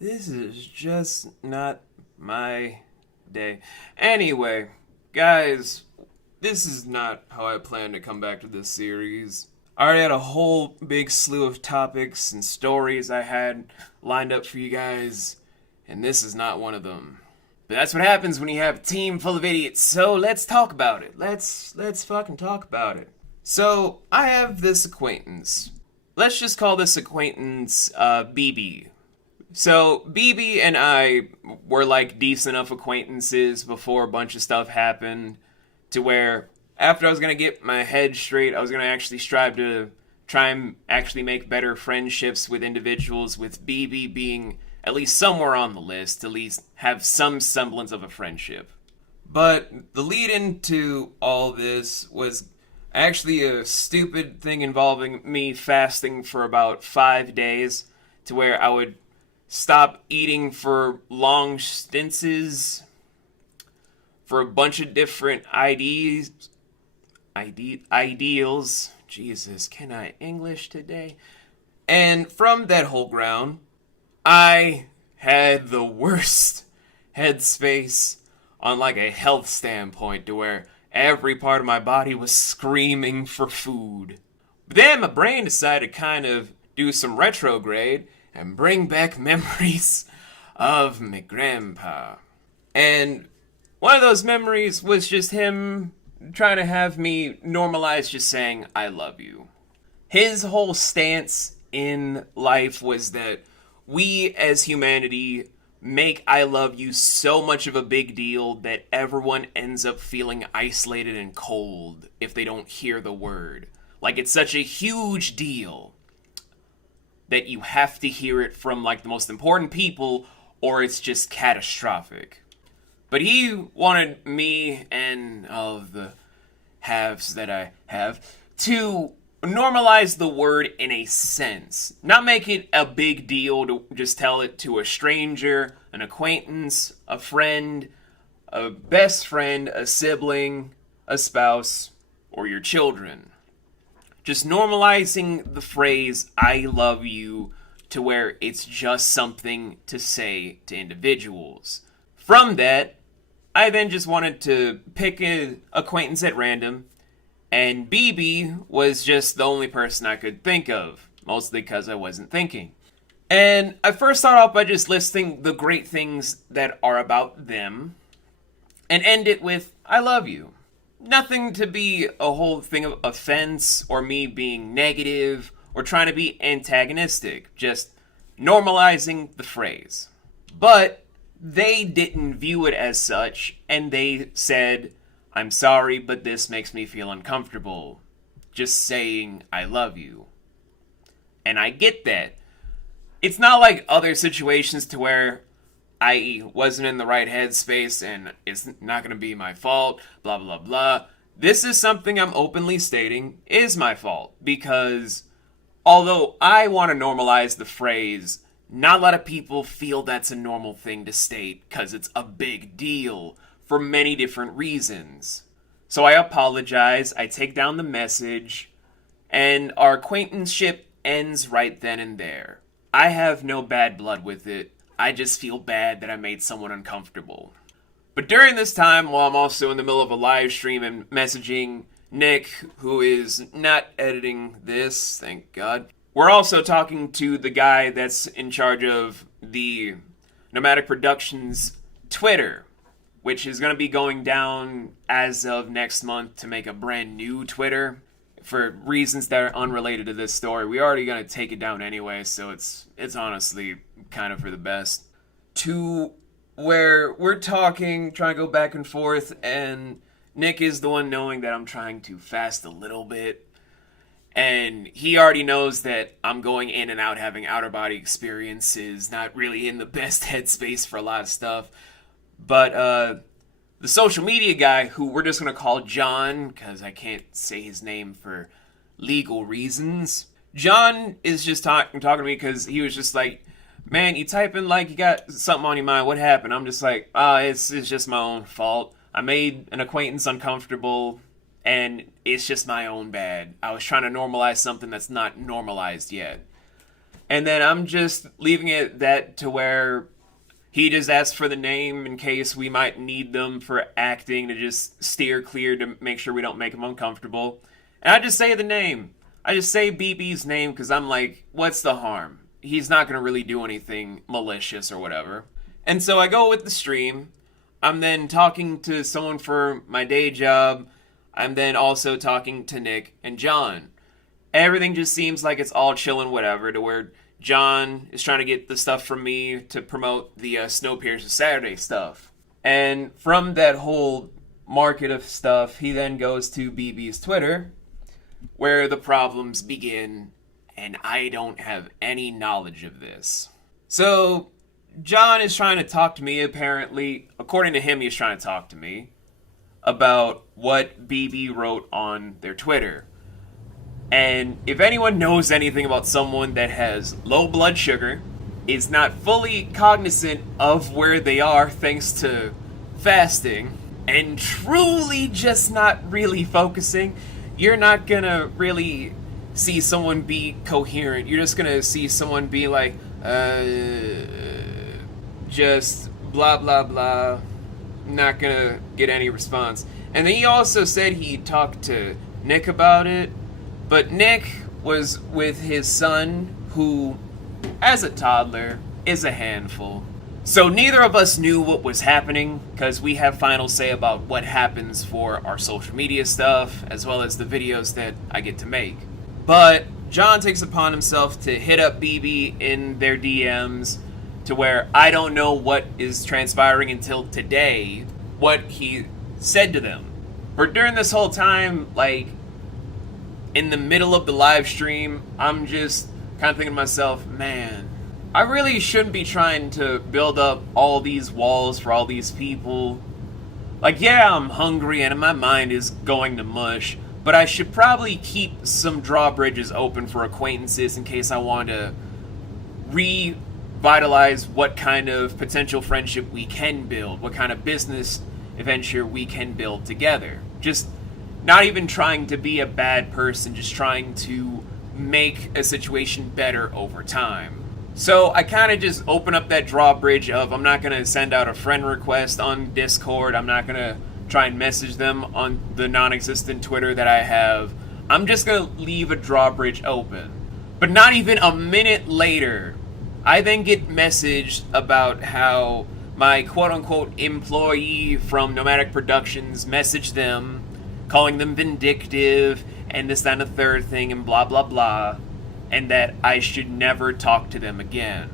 This is just not my day. Anyway, guys, this is not how I plan to come back to this series. I already had a whole big slew of topics and stories I had lined up for you guys, and this is not one of them. But that's what happens when you have a team full of idiots. So let's talk about it. Let's fucking talk about it. So I have this acquaintance. Let's just call this acquaintance BB. So BB and I were like decent enough acquaintances before a bunch of stuff happened to where after I was gonna get my head straight, I was gonna actually strive to try and actually make better friendships with individuals, with BB being at least somewhere on the list, at least have some semblance of a friendship. But the lead into all this was actually a stupid thing involving me fasting for about 5 days to where I would stop eating for long stints for a bunch of different ideals. Jesus, can I English today? And from that whole ground, I had the worst headspace on like a health standpoint to where every part of my body was screaming for food. But then my brain decided to kind of do some retrograde and bring back memories of my grandpa. And one of those memories was just him trying to have me normalize just saying, I love you. His whole stance in life was that we as humanity make I love you so much of a big deal that everyone ends up feeling isolated and cold if they don't hear the word. Like it's such a huge deal that you have to hear it from like the most important people or it's just catastrophic. But he wanted me and all of the halves that I have to normalize the word in a sense. Not make it a big deal to just tell it to a stranger, an acquaintance, a friend, a best friend, a sibling, a spouse, or your children. Just normalizing the phrase, I love you, to where it's just something to say to individuals. From that, I then just wanted to pick an acquaintance at random, and BB was just the only person I could think of, mostly because I wasn't thinking. And I first start off by just listing the great things that are about them, and end it with, I love you. Nothing to be a whole thing of offense or me being negative or trying to be antagonistic, just normalizing the phrase. But they didn't view it as such, and they said, I'm sorry, but this makes me feel uncomfortable. Just saying, I love you. And I get that. It's not like other situations to where I wasn't in the right headspace and it's not going to be my fault, blah, blah, blah. This is something I'm openly stating is my fault because although I want to normalize the phrase, not a lot of people feel that's a normal thing to state because it's a big deal for many different reasons. So I apologize, I take down the message, and our acquaintanceship ends right then and there. I have no bad blood with it. I just feel bad that I made someone uncomfortable. But during this time, while I'm also in the middle of a live stream and messaging Nick, who is not editing this, thank God, we're also talking to the guy that's in charge of the Nomadic Productions Twitter, which is going to be going down as of next month to make a brand new Twitter for reasons that are unrelated to this story. We're already going to take it down anyway, so it's honestly kind of for the best. To where we're talking, trying to go back and forth, and Nick is the one knowing that I'm trying to fast a little bit. And he already knows that I'm going in and out, having outer body experiences, not really in the best headspace for a lot of stuff. But the social media guy, who we're just going to call John, because I can't say his name for legal reasons. John is just talking to me because he was just like, man, you typing like you got something on your mind. What happened? I'm just like, it's just my own fault. I made an acquaintance uncomfortable, and it's just my own bad. I was trying to normalize something that's not normalized yet. And then I'm just leaving it that to where he just asks for the name in case we might need them for acting to just steer clear to make sure we don't make him uncomfortable. And I just say the name. I just say BB's name because I'm like, what's the harm? He's not going to really do anything malicious or whatever. And so I go with the stream. I'm then talking to someone for my day job. I'm then also talking to Nick and John. Everything just seems like it's all chilling, whatever, to where John is trying to get the stuff from me to promote the Snowpiercer Saturday stuff. And from that whole market of stuff, he then goes to BB's Twitter, where the problems begin, and I don't have any knowledge of this. So, John is trying to talk to me, apparently. According to him, he's trying to talk to me about what BB wrote on their Twitter. And if anyone knows anything about someone that has low blood sugar, is not fully cognizant of where they are thanks to fasting, and truly just not really focusing, you're not gonna really see someone be coherent. You're just gonna see someone be like, just blah blah blah, not gonna get any response. And then he also said he talked to Nick about it, but Nick was with his son, who, as a toddler, is a handful. So neither of us knew what was happening, because we have final say about what happens for our social media stuff, as well as the videos that I get to make. But John takes upon himself to hit up BB in their DMs, to where I don't know what is transpiring until today, what he said to them. But during this whole time, like, in the middle of the live stream, I'm just kind of thinking to myself, man, I really shouldn't be trying to build up all these walls for all these people. Like, yeah, I'm hungry and my mind is going to mush, but I should probably keep some drawbridges open for acquaintances in case I want to revitalize what kind of potential friendship we can build, what kind of business adventure we can build together. Just not even trying to be a bad person, just trying to make a situation better over time. So I kind of just open up that drawbridge of I'm not going to send out a friend request on Discord. I'm not going to try and message them on the non-existent Twitter that I have. I'm just going to leave a drawbridge open. But not even a minute later, I then get messaged about how my quote-unquote employee from Nomadic Productions messaged them, calling them vindictive, and this, that, and the third thing, and blah, blah, blah, and that I should never talk to them again.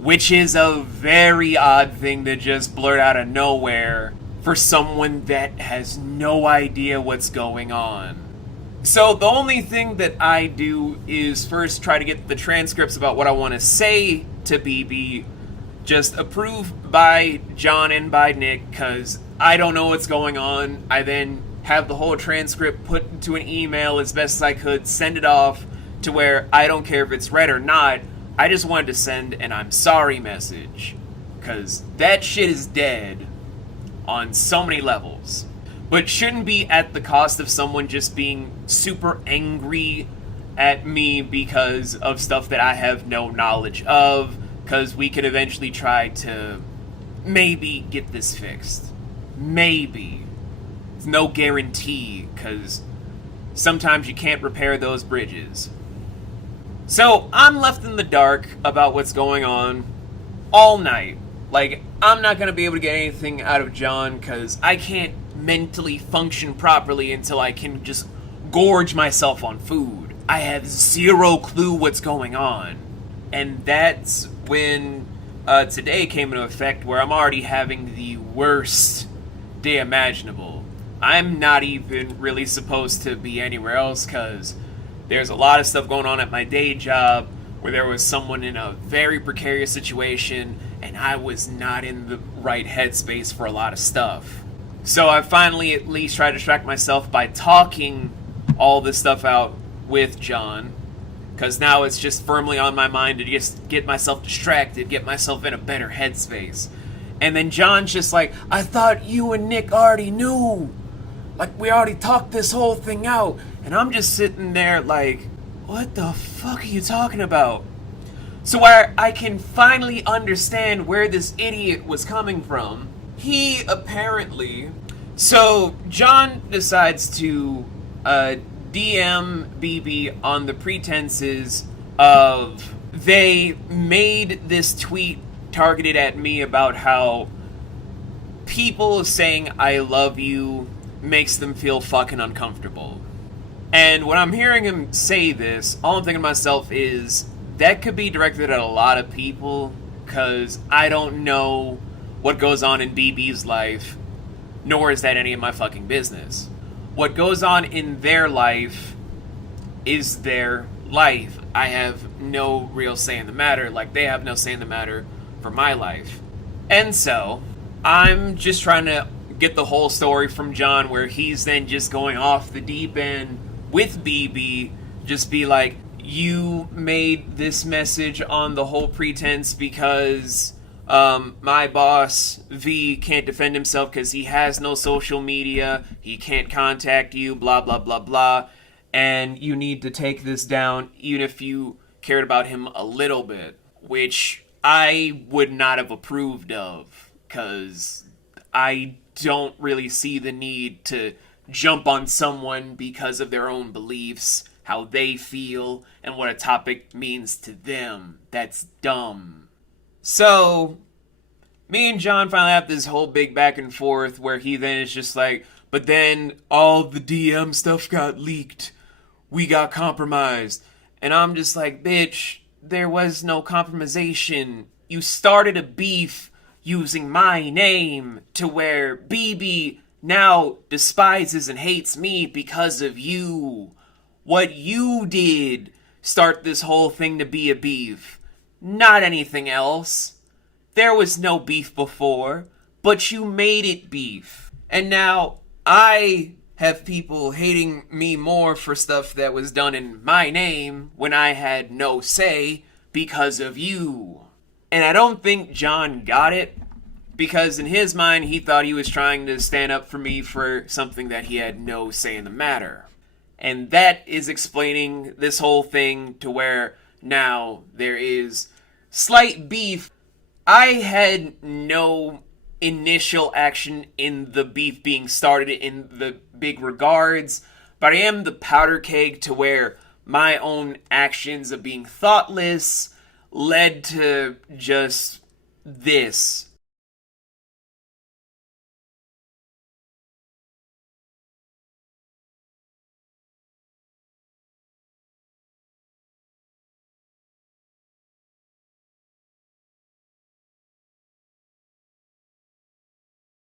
Which is a very odd thing to just blurt out of nowhere for someone that has no idea what's going on. So the only thing that I do is first try to get the transcripts about what I want to say to BB just approved by John and by Nick, because I don't know what's going on. I then have the whole transcript put into an email as best as I could, send it off to where I don't care if it's read or not. I just wanted to send an I'm sorry message, because that shit is dead on so many levels. But shouldn't be at the cost of someone just being super angry at me because of stuff that I have no knowledge of, because we could eventually try to maybe get this fixed. Maybe. It's no guarantee, because sometimes you can't repair those bridges. So I'm left in the dark about what's going on all night. Like, I'm not going to be able to get anything out of John because I can't mentally function properly until I can just gorge myself on food. I have zero clue what's going on. And that's when today came into effect, where I'm already having the worst day imaginable. I'm not even really supposed to be anywhere else because there's a lot of stuff going on at my day job where there was someone in a very precarious situation and I was not in the right headspace for a lot of stuff. So I finally at least tried to distract myself by talking all this stuff out with John, because now it's just firmly on my mind to just get myself distracted, get myself in a better headspace. And then John's just like, I thought you and Nick already knew. Like, we already talked this whole thing out. And I'm just sitting there like, what the fuck are you talking about? So where I can finally understand where this idiot was coming from. He apparently... So, John decides to DM BB on the pretenses of they made this tweet targeted at me about how people saying I love you makes them feel fucking uncomfortable. And when I'm hearing him say this, all I'm thinking to myself is that could be directed at a lot of people, because I don't know what goes on in BB's life, nor is that any of my fucking business. What goes on in their life is their life. I have no real say in the matter, like they have no say in the matter for my life. And so, I'm just trying to get the whole story from John, where he's then just going off the deep end with BB, just be like, you made this message on the whole pretense because my boss, V, can't defend himself because he has no social media, he can't contact you, blah, blah, blah, blah, and you need to take this down even if you cared about him a little bit, which I would not have approved of, because I don't really see the need to jump on someone because of their own beliefs, how they feel, and what a topic means to them. That's dumb. So, me and John finally have this whole big back and forth where he then is just like, but then all the DM stuff got leaked. We got compromised. And I'm just like, bitch, there was no compromisation. You started a beef using my name to where BB now despises and hates me because of you. What you did start this whole thing to be a beef, not anything else. There was no beef before, but you made it beef. And now I have people hating me more for stuff that was done in my name when I had no say because of you. And I don't think John got it, because in his mind he thought he was trying to stand up for me for something that he had no say in the matter. And that is explaining this whole thing to where now there is slight beef. I had no initial action in the beef being started in the big regards, but I am the powder keg to where my own actions of being thoughtless led to just this.